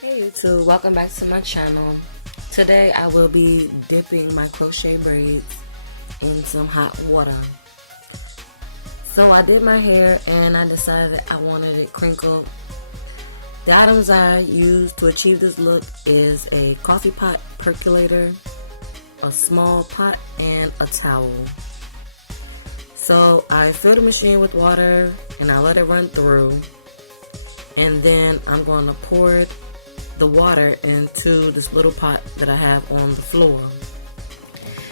Hey YouTube, welcome back to my channel. Today I will be dipping my crochet braids in some hot water. So I did my hair and I decided I wanted it crinkled. The items I used to achieve this look is a coffee pot percolator, a small pot, and a towel. So I fill the machine with water and I let it run through, and then I'm going to pour the water into this little pot that I have on the floor.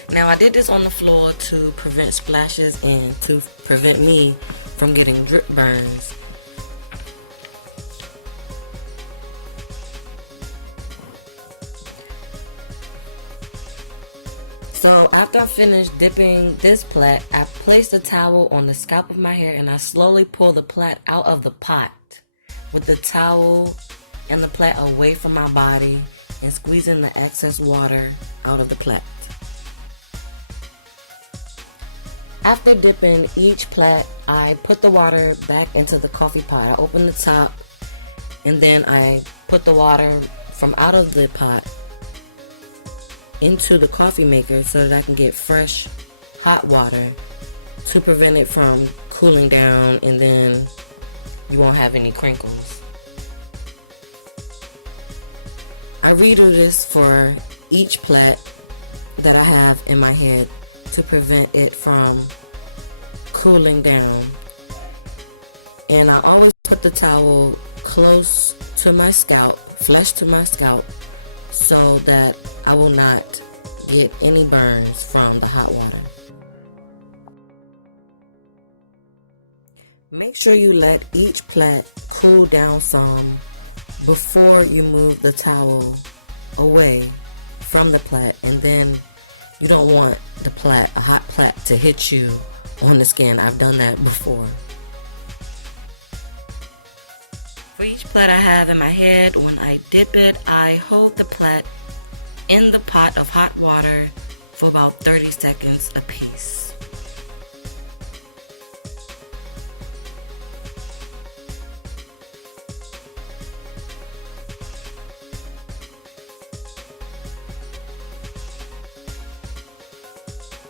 Now I did this on the floor to prevent splashes and to prevent me from getting drip burns. So after I finished dipping this plait, I placed the towel on the scalp of my hair and I slowly pull the plait out of the pot with the towel and the plait away from my body and squeezing the excess water out of the plait. After dipping each plait, I put the water back into the coffee pot. I open the top and then I put the water from out of the pot into the coffee maker so that I can get fresh hot water to prevent it from cooling down, and then you won't have any crinkles. I redo this for each plait that I have in my head to prevent it from cooling down. And I always put the towel close to my scalp, flush to my scalp, so that I will not get any burns from the hot water. Make sure you let each plait cool down some before you move the towel away from the plait, and then you don't want the plait, a hot plait, to hit you on the skin. I've done that before. For each plait I have in my head, when I dip it, I hold the plait in the pot of hot water for about 30 seconds a piece.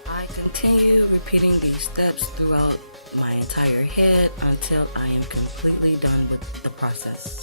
I continue repeating these steps throughout my entire head until I am completely done with the process.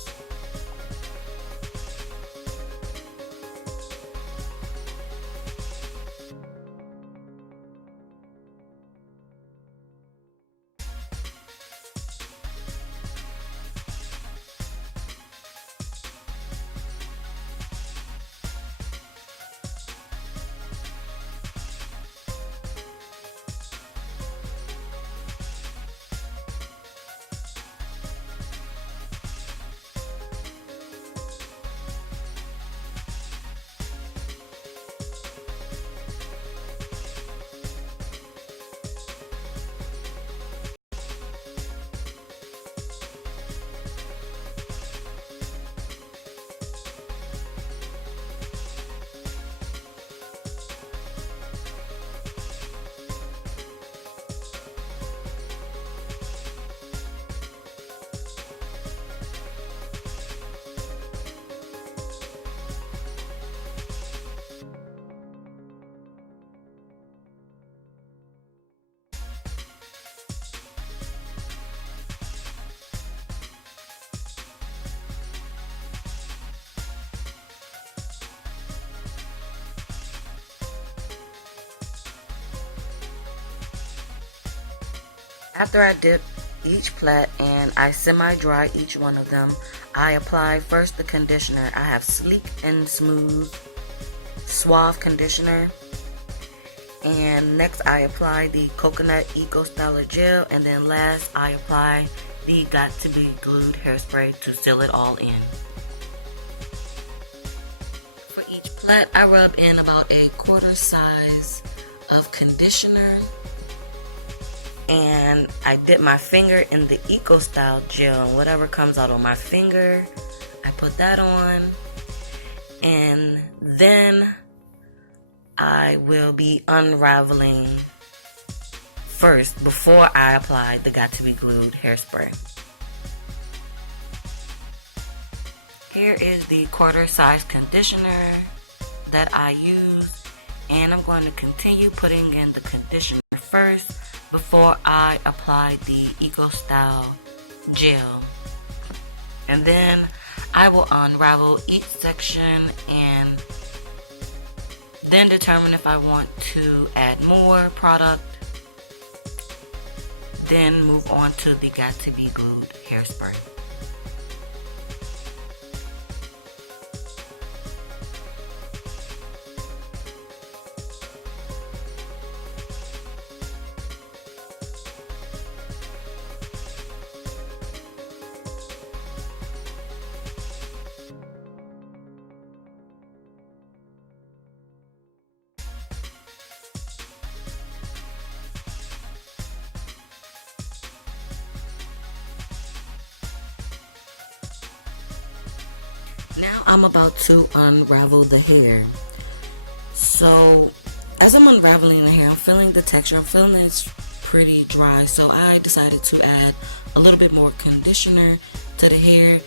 After I dip each plait and I semi-dry each one of them, I apply first the conditioner. I have Sleek and Smooth Suave Conditioner. And next I apply the Coconut Eco Styler Gel. And then last I apply the Got to Be Glued Hairspray to seal it all in. For each plait, I rub in about a quarter size of conditioner. And I dip my finger in the Eco Style Gel, and whatever comes out on my finger, I put that on. And then I will be unraveling first before I apply the Got to Be Glued hairspray. Here is the quarter size conditioner that I use, and I'm going to continue putting in the conditioner first before I apply the Eco Style gel. And then I will unravel each section and then determine if I want to add more product, then move on to the Got to Be Glued hairspray. Now I'm about to unravel the hair. So as I'm unraveling the hair, I'm feeling the texture. I'm feeling that it's pretty dry. So I decided to add a little bit more conditioner to the hair.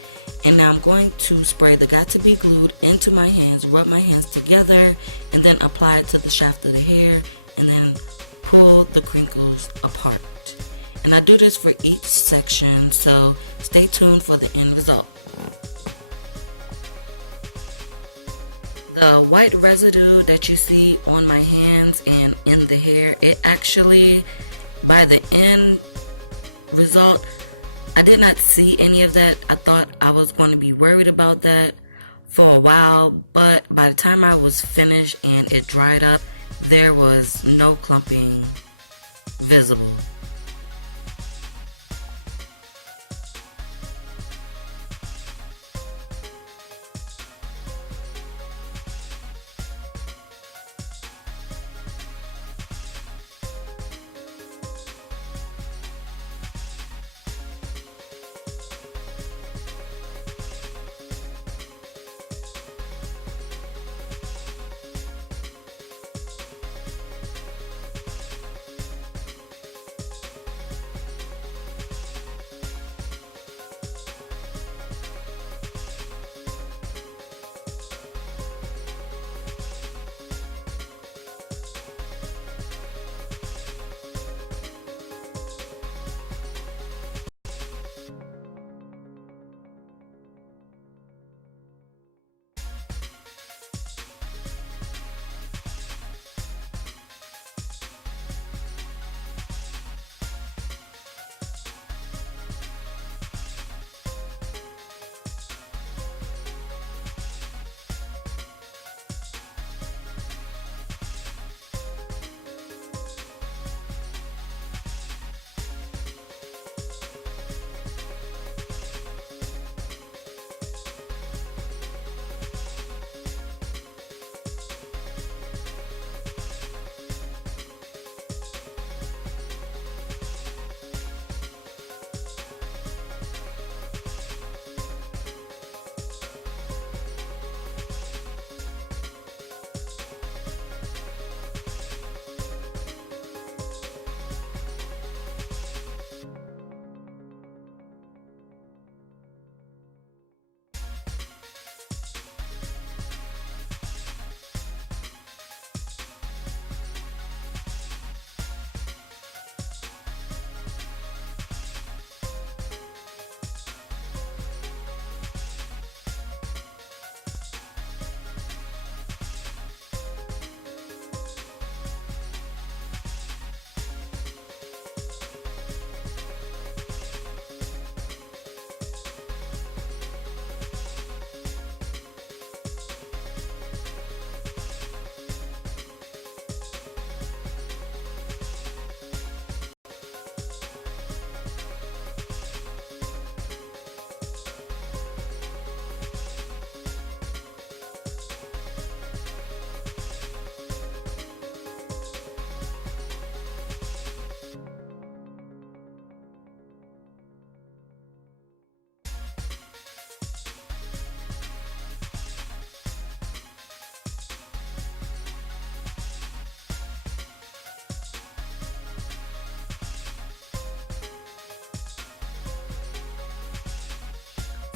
And now I'm going to spray the Got to Be Glued into my hands, rub my hands together, and then apply it to the shaft of the hair, and then pull the crinkles apart. And I do this for each section, so stay tuned for the end result. The white residue that you see on my hands and in the hair, it actually, by the end result, I did not see any of that. I thought I was going to be worried about that for a while, but by the time I was finished and it dried up, there was no clumping visible.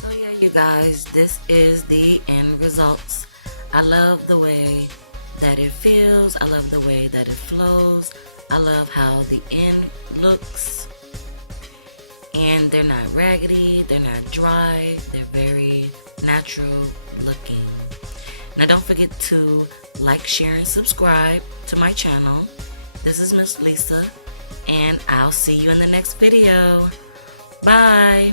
So yeah, you guys, this is the end results. I love the way that it feels. I love the way that it flows. I love how the end looks. And they're not raggedy, they're not dry, they're very natural looking. Now don't forget to like, share, and subscribe to my channel. This is Miss Lisa, and I'll see you in the next video. Bye!